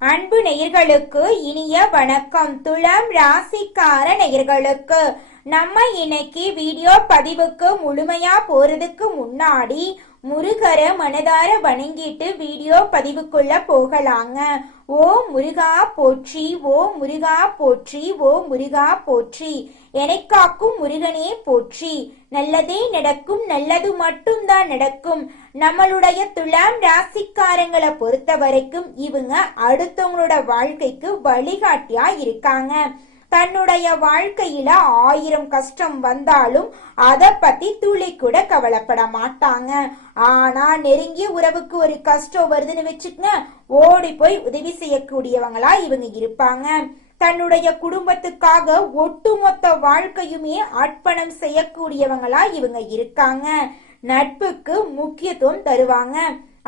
அன்பு நேயர்களுக்கு இனிய வணக்கம். துலாம் ராசிக்கார நேயர்களுக்கு நம்ம இன்னைக்கு வீடியோ பதிவுக்கு முழுமையா போறதுக்கு முன்னாடி முருகரை மனதார வணங்கிட்டு வீடியோ பதிவுக்குள்ள போகலாங்க. ஓ முருகா போற்றி, ஓ முருகா போற்றி, ஓ முருகா போற்றி, எனக்காக்கும் முருகனே போற்றி. நல்லதே நடக்கும், நல்லது மட்டும்தான் நடக்கும். நம்மளுடைய துலாம் ராசிக்காரங்களை பொறுத்த வரைக்கும் இவங்க அடுத்தவங்களோட வாழ்க்கைக்கு வழிகாட்டியா இருக்காங்க. தன்னுடைய வாழ்க்கையில 1000 கஷ்டம் வந்தாலும் அதை பத்தி துளி கூட கவலைப்பட மாட்டாங்க. ஆனா நெருங்கிய உறவுக்கு ஒரு கஷ்டம் வருதுன்னு வச்சுக்கங்க, ஓடி போய் உதவி செய்யக்கூடியவங்களா இவங்க இருப்பாங்க. தன்னுடைய குடும்பத்துக்காக ஒட்டுமொத்த வாழ்க்கையுமே அர்ப்பணம் செய்யக்கூடியவங்களா இவங்க இருக்காங்க. நட்புக்கு முக்கியத்துவம் தருவாங்க.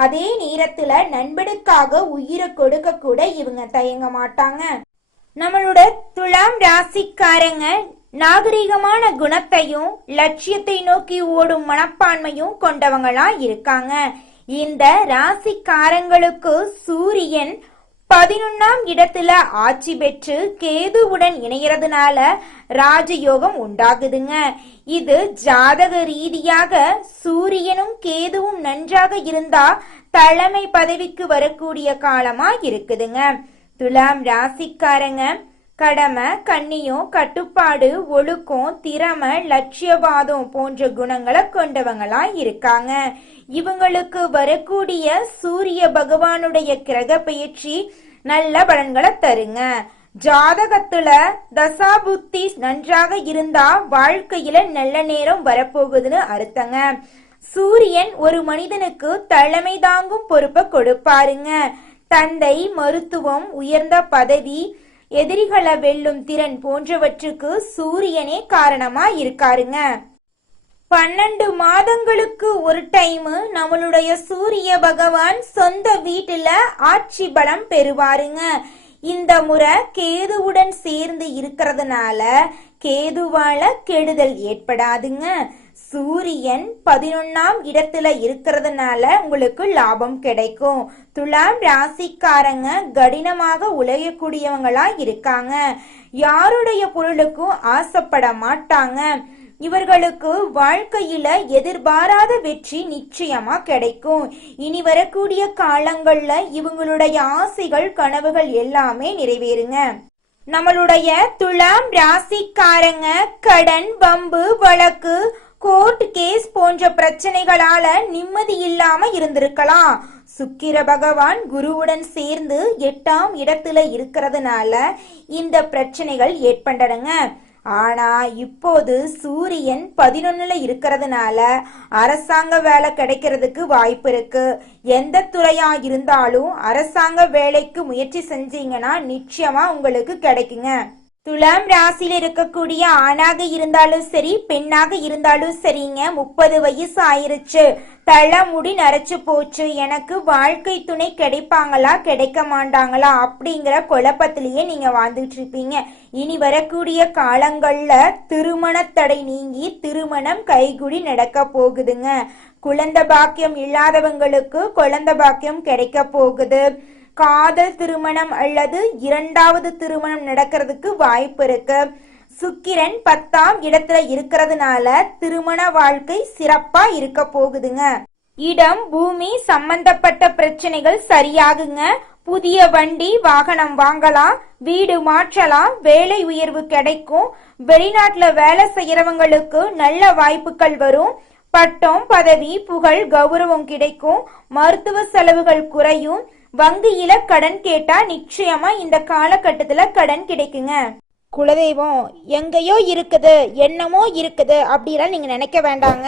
அதே நேரத்துல நண்பனுக்காக உயிரை கொடுக்க கூட இவங்க தயங்க மாட்டாங்க. நம்மளோட துலாம் ராசிக்காரங்க நாகரிகமான குணத்தையும் லட்சியத்தை நோக்கி ஓடும் மனப்பான்மையும் கொண்டவங்களா இருக்காங்க. இந்த ராசிக்காரங்களுக்கு சூரியன் 11ஆம் இடத்துல ஆட்சி பெற்று கேதுவுடன் இணையறதுனால ராஜயோகம் உண்டாகுதுங்க. இது ஜாதக ரீதியாக சூரியனும் கேதுவும் நன்றாக இருந்தா தலைமை பதவிக்கு வரக்கூடிய காலமா இருக்குதுங்க. துலாம் ராசிக்காரங்க கடமை, கண்ணியம், கட்டுப்பாடு, ஒழுக்கம், திறமை, லட்சியவாதம் போன்ற குணங்களை கொண்டவங்களா இருக்காங்க. இவங்களுக்கு வரக்கூடிய சூரிய பகவானுடைய கிரக பயிற்சி நல்ல பலன்களை தருங்க. ஜாதகத்துல தசாபுத்தி நன்றாக இருந்தா வாழ்க்கையில நல்ல நேரம் வரப்போகுதுன்னு அர்த்தங்க. சூரியன் ஒரு மனிதனுக்கு தலைமை தாங்கும் பொறுப்பை கொடுப்பாருங்க. தந்தை, மருத்துவம், உயர்ந்த பதவி, எதிரிகளை வெல்லும் திறன் போன்றவற்றுக்கு சூரியனே காரணமா இருக்காருங்க. 12 மாதங்களுக்கு ஒரு டைம் நம்மளுடைய சூரிய பகவான் சொந்த வீட்டுல ஆட்சி பலம் பெறுவாருங்க. இந்த முறை கேதுவுடன் சேர்ந்து இருக்கிறதுனால கேதுவால கெடுதல் ஏற்படாதுங்க. சூரியன் 11ஆம் இடத்துல இருக்கிறதுனால உங்களுக்கு லாபம் கிடைக்கும். துலாம் ராசிக்காரங்க கடினமாக உழையக்கூடியவங்களா இருக்காங்க. யாருடைய பொருளுக்கும் ஆசைப்பட மாட்டாங்க. இவர்களுக்கு வாழ்க்கையில எதிர்பாராத வெற்றி நிச்சயமா கிடைக்கும். இனி வரக்கூடிய காலங்கள்ல இவங்களுடைய ஆசைகள், கனவுகள் எல்லாமே நிறைவேறுங்க. நம்மளுடைய துலாம் ராசிக்காரங்க கடன், வம்பு, வழக்கு, கோர்ட் கேஸ் போன்ற பிரச்சனைகளால நிம்மதி இல்லாம இருந்திருக்கலாம். சுக்கிர பகவான் குருவுடன் சேர்ந்து 8ஆம் இடத்துல இருக்கிறதுனால இந்த பிரச்சனைகள் ஏற்பட்டனங்க. ஆனா இப்போது சூரியன் 11ல இருக்கிறதுனால அரசாங்க வேலை கிடைக்கிறதுக்கு வாய்ப்பு இருக்கு. எந்த துறையா இருந்தாலும் அரசாங்க வேலைக்கு முயற்சி செஞ்சீங்கன்னா நிச்சயமா உங்களுக்கு கிடைக்குங்க. துலாம் ராசியில இருக்கக்கூடிய ஆணாக இருந்தாலும் சரி, பெண்ணாக இருந்தாலும் சரிங்க, 30 வயசு ஆயிருச்சு, தலைமுடி நரைச்சு போச்சு, எனக்கு வாழ்க்கை துணை கிடைப்பாங்களா கிடைக்க மாட்டாங்களா அப்படிங்கிற குழப்பத்திலேயே நீங்க வாழ்ந்துட்டு இருப்பீங்க. இனி வரக்கூடிய காலங்கள்ல திருமண தடை நீங்கி திருமணம் கைகூடி நடக்க போகுதுங்க. குழந்தை பாக்கியம் இல்லாதவங்களுக்கு குழந்தை பாக்கியம் கிடைக்க போகுது. காதல் திருமணம் அல்லது 2வது திருமணம் நடக்கிறதுக்கு வாய்ப்பு இருக்கு. சுக்கிரன் 10ஆம் இடத்துல இருக்கிறதுனால திருமண வாழ்க்கை சிறப்பா இருக்க போகுதுங்க. இடம், பூமி சம்பந்தப்பட்ட பிரச்சனைகள் சரியாகுங்க. புதிய வண்டி, வாகனம் வாங்கலாம், வீடு மாற்றலாம், வேலை உயர்வு கிடைக்கும். வெளிநாட்டுல வேலை செய்யறவங்களுக்கு நல்ல வாய்ப்புகள் வரும். பட்டம், பதவி, புகழ், கௌரவம் கிடைக்கும். மருத்துவ செலவுகள் குறையும். வங்கியில கடன் கேட்டா நிச்சயமா இந்த காலகட்டத்துல கடன் கிடைக்குங்க. குலதெய்வம் எங்கேயோ இருக்குது, என்னமோ இருக்குது அப்படிலாம் நீங்க நினைக்க வேண்டாங்க.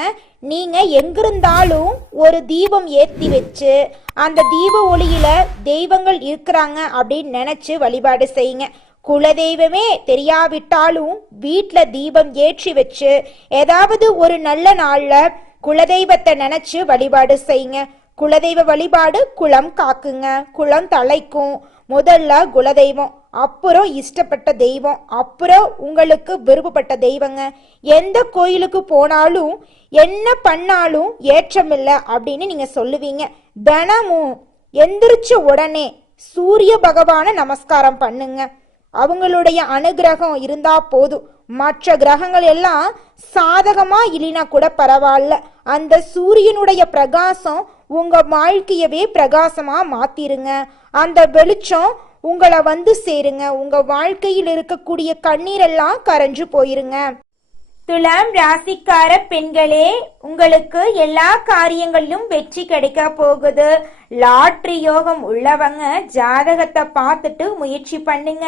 நீங்க எங்கிருந்தாலும் ஒரு தீபம் ஏத்தி வச்சு அந்த தீப ஒளியில தெய்வங்கள் இருக்கிறாங்க அப்படின்னு நினைச்சு வழிபாடு செய்யுங்க. குலதெய்வமே தெரியாவிட்டாலும் வீட்டுல தீபம் ஏற்றி வச்சு ஏதாவது ஒரு நல்ல நாள்ல குலதெய்வத்தை நினைச்சு வழிபாடு செய்யுங்க. குலதெய்வ வழிபாடு குலம் காக்குங்க, குலம் தலைக்கும். முதல்ல குலதெய்வம், அப்புறம் இஷ்டப்பட்ட தெய்வம், அப்புறம் உங்களுக்கு விருப்பப்பட்ட தெய்வங்க. எந்த கோயிலுக்கு போனாலும் என்ன பண்ணாலும் ஏற்றமில்லை அப்படின்னு நீங்க சொல்லுவீங்க. தினமும் எந்திரிச்ச உடனே சூரிய பகவானை நமஸ்காரம் பண்ணுங்க. அவங்களுடைய அனுகிரகம் இருந்தா போதும். மற்ற கிரகங்கள் எல்லாம் சாதகமா இல்லைனா கூட பரவாயில்ல, அந்த சூரியனுடைய பிரகாசம் உங்க வாழ்க்கையவே பிரகாசமா மாத்திருங்க. அந்த வெளிச்சம் உங்களை வந்து சேருங்க. உங்க வாழ்க்கையில் இருக்கக்கூடிய கண்ணீரெல்லாம் கரைஞ்சு போயிருங்க. துலாம் ராசிக்கார பெண்களே, உங்களுக்கு எல்லா காரியங்களிலும் வெற்றி கிடைக்க போகுது. லாட்டரி யோகம் உள்ளவங்க ஜாதகத்தை பார்த்துட்டு முயற்சி பண்ணுங்க.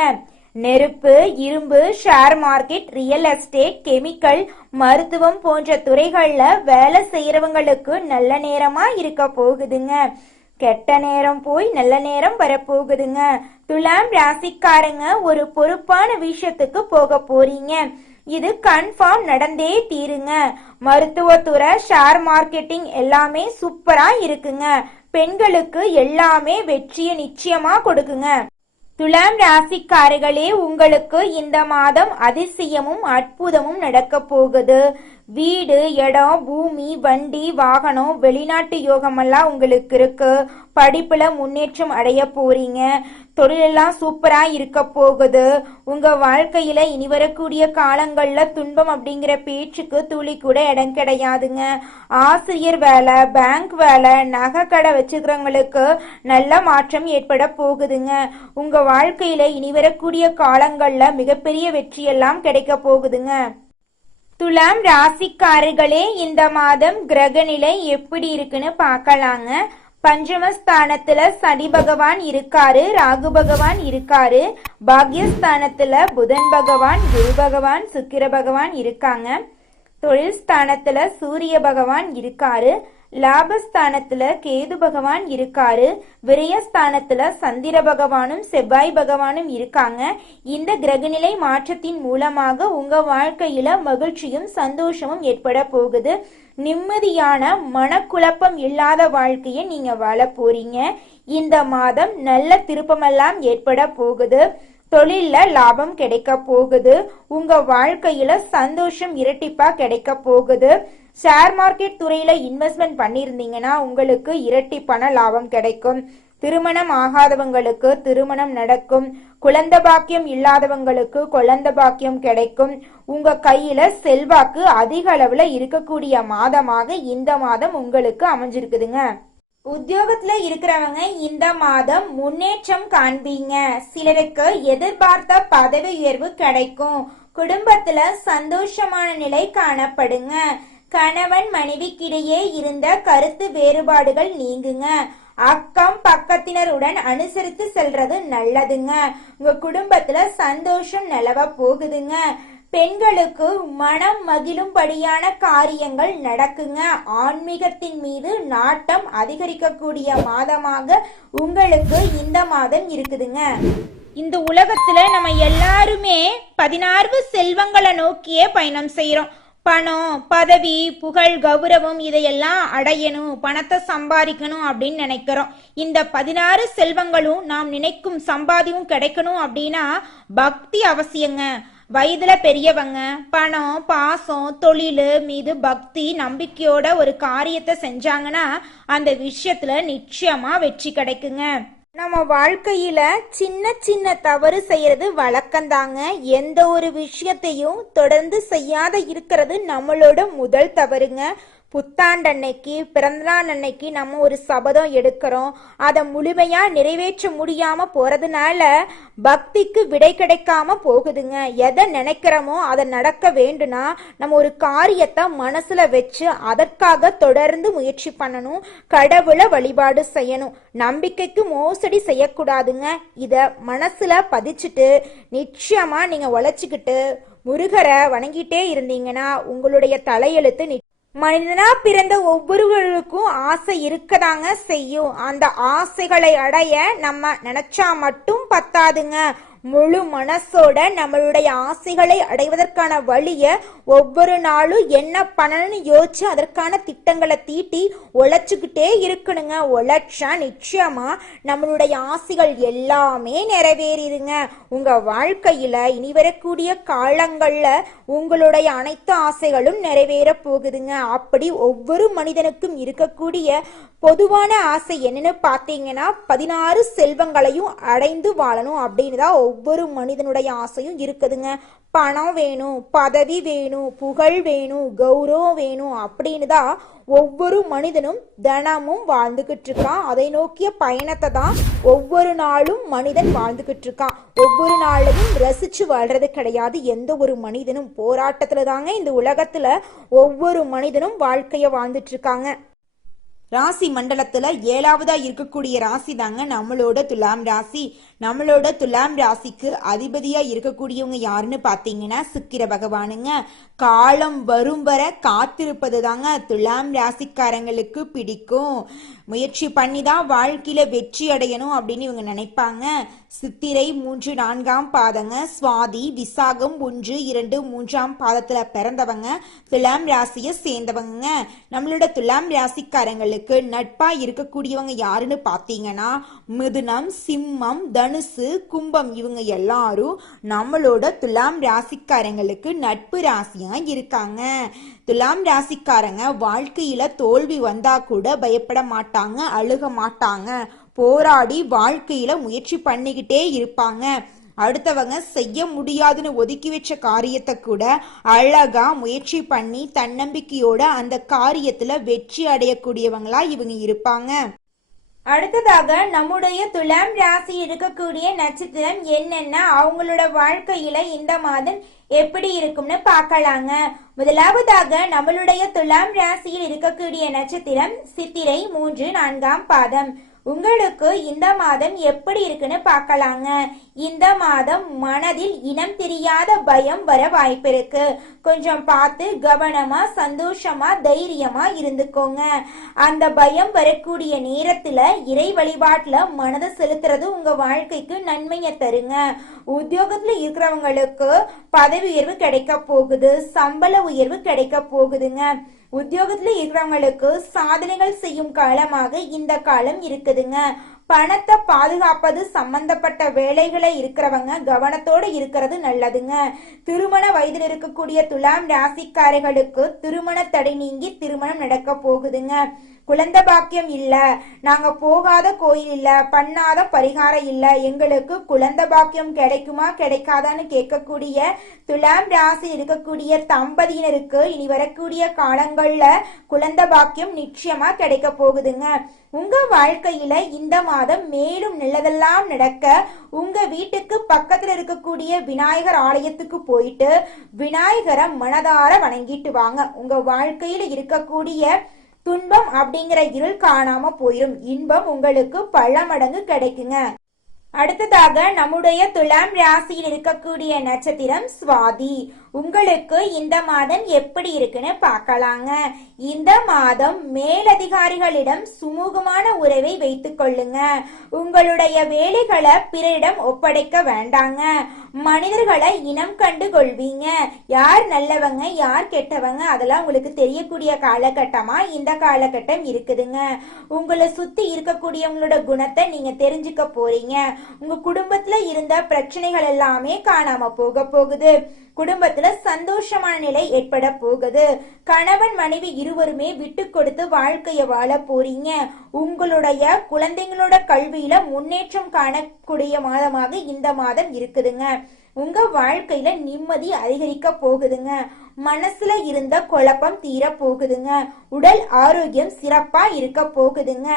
நெருப்பு, இரும்பு, share market, real estate, chemical, மருத்துவம் போன்ற துறைகள்ல வேலை செய்யறவங்களுக்கு நல்ல நேரமா இருக்க போகுதுங்க. கெட்ட நேரம் போய் நல்ல நேரம் வரப்போகுதுங்க. துலாம் ராசிக்காரங்க ஒரு பொறுப்பான விஷயத்துக்கு போக போறீங்க. இது கன்ஃபார்ம் நடந்தே தீருங்க. மருத்துவத்துறை, ஷேர் மார்க்கெட்டிங் எல்லாமே சூப்பரா இருக்குங்க. பெண்களுக்கு எல்லாமே வெற்றியை நிச்சயமா கொடுக்குங்க. துலாம் ராசிக்காரர்களே, உங்களுக்கு இந்த மாதம் அதிசயமும் அற்புதமும் நடக்க போகுது. வீடு, இடம், பூமி, வண்டி, வாகனம், வெளிநாட்டு யோகமெல்லாம் உங்களுக்கு இருக்கு. படிப்புல முன்னேற்றம் அடைய போறீங்க. தொழிலெல்லாம் சூப்பரா இருக்க போகுது. உங்க வாழ்க்கையில இனி வரக்கூடிய காலங்கள்ல துன்பம் அப்படிங்கிற பேச்சுக்கு துளி கூட இடம் கிடையாதுங்க. ஆசிரியர் வேலை, பேங்க் வேலை, நகை கடை வச்சுக்கிறவங்களுக்கு நல்ல மாற்றம் ஏற்பட போகுதுங்க. உங்க வாழ்க்கையில இனி வரக்கூடிய காலங்கள்ல மிகப்பெரிய வெற்றியெல்லாம் கிடைக்க போகுதுங்க. துலாம் ராசிக்காரர்களே, இந்த மாதம் கிரகநிலை எப்படி இருக்குன்னு பார்க்கலாங்க. பஞ்சமஸ்தானத்துல சனி பகவான் இருக்காரு, ராகு பகவான் இருக்காரு. பாக்யஸ்தானத்துல புதன் பகவான், குரு பகவான், சுக்கிர பகவான் இருக்காங்க. தொழில் ஸ்தானத்துல சூரிய பகவான் இருக்காரு. லாபஸ்தானத்துல கேது பகவான் இருக்காரு. விரயஸ்தானத்துல சந்திர பகவானும் செவ்வாய் பகவானும் இருக்காங்க. இந்த கிரகநிலை மாற்றத்தின் மூலமாக உங்க வாழ்க்கையில மகிழ்ச்சியும் சந்தோஷமும் ஏற்பட போகுது. நிம்மதியான மனக்குழப்பம் இல்லாத வாழ்க்கையை நீங்க வாழ போறீங்க. இந்த மாதம் நல்ல திருப்பமெல்லாம் ஏற்பட போகுது. தொழில்ல லாபம் கிடைக்க போகுது. உங்க வாழ்க்கையில சந்தோஷம் இரட்டிப்பா கிடைக்க போகுது. ஷேர் மார்க்கெட் துறையில இன்வெஸ்ட்மெண்ட் பண்ணியிருந்தீங்கன்னா உங்களுக்கு இரட்டி பண லாபம் கிடைக்கும். திருமணம் ஆகாதவங்களுக்கு திருமணம் நடக்கும். குழந்தை பாக்கியம் இல்லாதவங்களுக்கு குழந்தை பாக்கியம் கிடைக்கும். உங்க கையில செல்வாக்கு அதிக அளவுல இருக்கக்கூடிய மாதமாக இந்த மாதம் உங்களுக்கு அமைஞ்சிருக்குதுங்க. உத்தியோகத்துல இருக்கிறவங்க இந்த மாதம் முன்னேற்றம் காண்பீங்க. சிலருக்கு எதிர்பார்த்த பதவி உயர்வு கிடைக்கும். குடும்பத்துல சந்தோஷமான நிலை காணப்படுங்க. கணவன் மனைவிக்கிடையே இருந்த கருத்து வேறுபாடுகள் நீங்குங்க. அக்கம் பக்கத்தினருடன் அனுசரித்து செல்றது நல்லதுங்க. உங்க குடும்பத்துல சந்தோஷம் நிலவ போகுதுங்க. பெண்களுக்கு மனம் மகிழும்படியான காரியங்கள் நடக்குங்க. ஆன்மீகத்தின் மீது நாட்டம் அதிகரிக்கக்கூடிய மாதமாக உங்களுக்கு இந்த மாதம் இருக்குதுங்க. இந்த உலகத்துல நம்ம எல்லாருமே 16 செல்வங்களை நோக்கியே பயணம் செய்யறோம். பணம், பதவி, புகழ், கௌரவம் இதையெல்லாம் அடையணும், பணத்தை சம்பாதிக்கணும் அப்படின்னு நினைக்கிறோம். இந்த 16 செல்வங்களும் நாம் நினைக்கும் சம்பாதியும் கிடைக்கணும் அப்படின்னா பக்தி அவசியங்க. வயதுல பெரியவங்க பணம், பாசம், தொழில் மீது பக்தி நம்பிக்கையோட ஒரு காரியத்தை செஞ்சாங்கன்னா அந்த விஷயத்துல நிச்சயமா வெற்றி கிடைக்குங்க. நம்ம வாழ்க்கையில சின்ன சின்ன தவறு செய்யறது வழக்கம்தாங்க. எந்த ஒரு விஷயத்தையும் தொடர்ந்து செய்யாத இருக்கிறது நம்மளோட முதல் தவறுங்க. புத்தாண்டன்னைக்கு, பிறந்தநாள் அன்னைக்கு நம்ம ஒரு சபதம் எடுக்கிறோம். அதை முழுமையா நிறைவேற்ற முடியாம போறதுனால பக்திக்கு விடை கிடைக்காம போகுதுங்க. எதை நினைக்கிறோமோ அதை நடக்க வேண்டும்னா நம்ம ஒரு காரியத்தை மனசுல வச்சு அதற்காக தொடர்ந்து முயற்சி பண்ணணும். கடவுளை வழிபாடு செய்யணும். நம்பிக்கைக்கு மோசடி செய்யக்கூடாதுங்க. இத மனசுல பதிச்சுட்டு நிச்சயமா நீங்க உழைச்சிக்கிட்டு முருகரை வணங்கிட்டே இருந்தீங்கன்னா உங்களுடைய தலையெழுத்து மனிதனா பிறந்த ஒவ்வொருவருக்கும் ஆசை இருக்கதாங்க செய்யும். அந்த ஆசைகளை அடைய நம்ம நினைச்சா மட்டும் பத்தாதுங்க. முழு மனசோட நம்மளுடைய ஆசைகளை அடைவதற்கான வழிய ஒவ்வொரு நாளும் என்ன பண்ணணும்னு யோசிச்சு அதற்கான திட்டங்களை தீட்டி உழைச்சுக்கிட்டே இருக்கணுங்க. உழைச்சா நிச்சயமா நம்மளுடைய ஆசைகள் எல்லாமே நிறைவேறிடுங்க. உங்க வாழ்க்கையில இனி வரக்கூடிய காலங்கள்ல உங்களுடைய அனைத்து ஆசைகளும் நிறைவேற போகுதுங்க. அப்படி ஒவ்வொரு மனிதனுக்கும் இருக்கக்கூடிய பொதுவான ஆசை என்னன்னு பார்த்தீங்கன்னா 16 செல்வங்களையும் அடைந்து வாழணும் அப்படின்னு தான் ஒவ்வொரு மனிதனுடைய ஆசையும் இருக்குதுங்க. பணம் வேணும், பதவி வேணும், புகழ் வேணும், கௌரவம் வேணும் அப்படின்னு தான் ஒவ்வொரு மனிதனும் தினமும் வாழ்ந்துகிட்டு இருக்கான். அதை நோக்கிய பயணத்தை தான் ஒவ்வொரு நாளும் மனிதன் வாழ்ந்துகிட்டு இருக்கான். ஒவ்வொரு நாளையும் ரசிச்சு வாழ்றது கிடையாது. எந்த ஒரு மனிதனும் போராட்டத்துல தாங்க இந்த உலகத்துல ஒவ்வொரு மனிதனும் வாழ்க்கைய வாழ்ந்துட்டு இருக்காங்க. ராசி மண்டலத்துல 7வதா இருக்கக்கூடிய ராசி தாங்க நம்மளோட துலாம் ராசி. நம்மளோட துலாம் ராசிக்கு அதிபதியா இருக்கக்கூடியவங்க யாருன்னு பாத்தீங்கன்னா சுக்கிர பகவானுங்க. காலம் வரும் வர காத்திருப்பது தாங்க துலாம் ராசிக்காரங்களுக்கு பிடிக்கும். முயற்சி பண்ணி தான் வாழ்க்கையில வெற்றி அடையணும் அப்படின்னு இவங்க நினைப்பாங்க. சித்திரை 3, 4ஆம் பாதங்க, சுவாதி, விசாகம் 1, 2, 3ஆம் பாதத்துல பிறந்தவங்க துலாம் ராசியை சேர்ந்தவங்க. நம்மளோட துலாம் ராசிக்காரங்களுக்கு நட்பா இருக்கக்கூடியவங்க யாருன்னு பாத்தீங்கன்னா மிதுனம், சிம்மம், தனுசு, கும்பம் இவங்க எல்லாரும் நம்மளோட துலாம் ராசிக்காரங்களுக்கு நட்பு ராசியா இருக்காங்க. துலாம் ராசிக்காரங்க வாழ்க்கையில தோல்வி வந்தா கூட பயப்பட மாட்டாங்க, அழுக மாட்டாங்க. போராடி வாழ்க்கையில முயற்சி பண்ணிக்கிட்டே இருப்பாங்க. அடுத்தவங்க செய்ய முடியாதுன்னு ஒதுக்கி வச்ச காரியத்தை கூட அழகா முயற்சி பண்ணி தன்னம்பிக்கையோட அந்த காரியத்துல வெற்றி அடையக்கூடியவங்களா இவங்க இருப்பாங்க. அடுத்ததாக நம்முடைய துலாம் ராசி இருக்கக்கூடிய நட்சத்திரம் என்னென்ன, அவங்களோட வாழ்க்கையில இந்த மாதம் எப்படி இருக்கும்னு பார்க்கலாங்க. முதலாவதாக நம்மளுடைய துலாம் ராசியில் இருக்கக்கூடிய நட்சத்திரம் சித்திரை 3, 4ஆம் பாதம். உங்களுக்கு இந்த மாதம் எப்படி இருக்குன்னு பார்க்கலாங்க. இந்த மாதம் மனதில் இனம் தெரியாத பயம் வர வாய்ப்பு இருக்கு. கொஞ்சம் பார்த்து கவனமா சந்தோஷமா தைரியமா இருந்துக்கோங்க. அந்த பயம் வரக்கூடிய நேரத்துல இறை வழிபாட்டுல மனதை செலுத்துறது உங்க வாழ்க்கைக்கு நன்மையை தருங்க. உத்தியோகத்துல இருக்கிறவங்களுக்கு பதவி உயர்வு கிடைக்க போகுது, சம்பள உயர்வு கிடைக்க போகுதுங்க. உத்தியோகத்துல இருக்கிறவங்களுக்கு சாதனைகள் செய்யும் காலமாக இந்த காலம் இருக்குதுங்க. பணத்தை பாதுகாப்பது சம்பந்தப்பட்ட வேலைகளை இருக்கிறவங்க கவனத்தோட இருக்கிறது நல்லதுங்க. திருமண வயதில் இருக்கக்கூடிய துலாம் ராசிக்காரர்களுக்கு திருமண தடை நீங்கி திருமணம் நடக்க போகுதுங்க. குழந்தை பாக்கியம் இல்ல, நாங்க போகாத கோயில் இல்ல, பண்ணாத பரிகாரம் இல்ல, எங்களுக்கு குழந்தை பாக்கியம் கிடைக்குமா கிடைக்காதான்னு கேட்கக்கூடிய துலாம் ராசி இருக்கக்கூடிய தம்பதியினருக்கு இனி வரக்கூடிய காலங்கள்ல குழந்தை பாக்கியம் நிச்சயமா கிடைக்க போகுதுங்க. உங்க வாழ்க்கையில இந்த மாதம் மேலும் நல்லதெல்லாம் நடக்க உங்க வீட்டுக்கு பக்கத்துல இருக்கக்கூடிய விநாயகர் ஆலயத்துக்கு போயிட்டு விநாயகரை மனதார வணங்கிட்டு வாங்க. உங்க வாழ்க்கையில இருக்கக்கூடிய துன்பம் அப்படிங்கிற இருள் காணாம போயிடும். இன்பம் உங்களுக்கு பல மடங்கு கிடைக்குங்க. அடுத்ததாக நம்முடைய துலாம் ராசியில் இருக்கக்கூடிய நட்சத்திரம் சுவாதி. உங்களுக்கு இந்த மாதம் எப்படி இருக்குன்னு பார்க்கலாங்க. இந்த மாதம் மேலதிகாரிகளிடம் சுமூகமான உறவை வைத்துக் கொள்ளுங்க. உங்களுடைய வேலைகளை பிறரிடம் ஒப்படைக்க வேண்டாங்க. மனிதர்களை இனம் கண்டு கொள்வீங்க. யார் நல்லவங்க யார் கெட்டவங்க அதெல்லாம் உங்களுக்கு தெரியக்கூடிய காலகட்டமா இந்த காலகட்டம் இருக்குதுங்க. உங்களை சுத்தி இருக்கக்கூடியவங்களோட குணத்தை நீங்க தெரிஞ்சுக்க போறீங்க. உங்க குடும்பத்துல இருந்த பிரச்சனைகள் எல்லாமே காணாம போக போகுது. குடும்பத்துல சந்தோஷமான நிலை ஏற்பட போகுது. கணவன் மனைவி இருவருமே விட்டு கொடுத்து வாழ்க்கைய வாழ போறீங்க. உங்களுடைய குழந்தைங்களோட கல்வியில முன்னேற்றம் காணக்கூடிய மாதமாக இந்த மாதம் இருக்குதுங்க. உங்க வாழ்க்கையில நிம்மதி அதிகரிக்க போகுதுங்க. மனசுல இருந்த குழப்பம் தீர போகுதுங்க. உடல் ஆரோக்கியம் சிறப்பா இருக்க போகுதுங்க.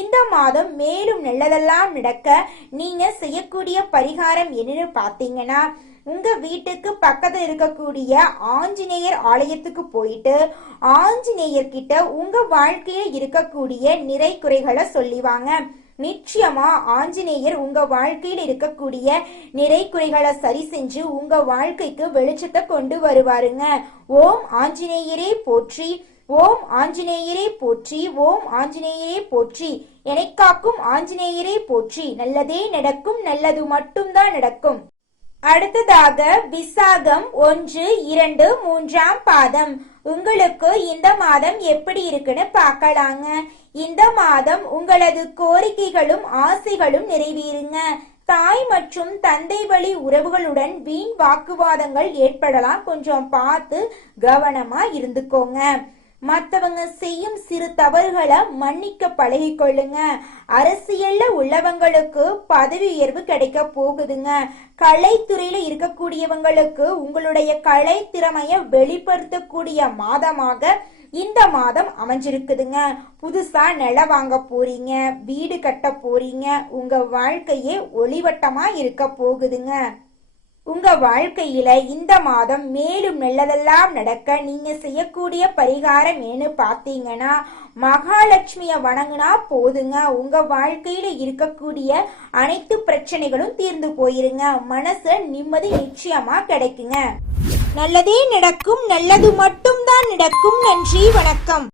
இந்த மாதம் மேலும் நல்லதெல்லாம் நடக்க நீங்க செய்யக்கூடிய பரிகாரம் என்னன்னு பாத்தீங்கன்னா உங்க வீட்டுக்கு பக்கத்துல இருக்கக்கூடிய ஆஞ்சநேயர் ஆலயத்துக்கு போயிட்டு ஆஞ்சநேயர் கிட்ட உங்க வாழ்க்கையில இருக்கக்கூடிய நிறை குறைகளை சொல்லிவாங்க. நிச்சயமா ஆஞ்சநேயர் உங்க வாழ்க்கையில் இருக்கக்கூடிய நிறை குறைகளை சரி செஞ்சு உங்க வாழ்க்கைக்கு வெளிச்சத்தை கொண்டு வருவாருங்க. ஓம் ஆஞ்சநேயரே போற்றி, ஓம் ஆஞ்சநேயரே போற்றி, ஓம் ஆஞ்சநேயரே போற்றி, எனைக் காக்கும் ஆஞ்சநேயரே போற்றி. நல்லதே நடக்கும், நல்லது மட்டும்தான் நடக்கும். அடுத்ததாக விசாகம் 1, 2, 3ஆம் பாதம். உங்களுக்கு இந்த மாதம் எப்படி இருக்குன்னு பார்க்கலாங்க. இந்த மாதம் உங்களது கோரிக்கைகளும் ஆசைகளும் நிறைவேறுங்க. தாய் மற்றும் தந்தை வழி உறவுகளுடன் வீண் வாக்குவாதங்கள் ஏற்படலாம். கொஞ்சம் பார்த்து கவனமா இருந்துக்கோங்க. மற்றவங்க செய்யும் சிறு தவறுகளை மன்னிக்க பழகிக்கொள்ளுங்க. அரசியல்ல உள்ளவங்களுக்கு பதவி உயர்வு கிடைக்க போகுதுங்க. கலைத்துறையில இருக்கக்கூடியவங்களுக்கு உங்களுடைய கலை திறமைய வெளிப்படுத்தக்கூடிய மாதமாக இந்த மாதம் அமைஞ்சிருக்குதுங்க. புதுசா நிலம் வாங்க போறீங்க, வீடு கட்ட போறீங்க. உங்க வாழ்க்கையே ஒளிவட்டமா இருக்க போகுதுங்க. உங்க வாழ்க்கையில இந்த மாதம் மேலும் நல்லதெல்லாம் நடக்க நீங்க செய்யக்கூடிய பரிகாரம் ஏன்னு பாத்தீங்கன்னா, மகாலட்சுமிய வணங்குனா போதுங்க. உங்க வாழ்க்கையில இருக்கக்கூடிய அனைத்து பிரச்சனைகளும் தீர்ந்து போயிருங்க. மனசு நிம்மதி நிச்சயமா கிடைக்குங்க. நல்லதே நடக்கும், நல்லது மட்டும்தான் நடக்கும். நன்றி, வணக்கம்.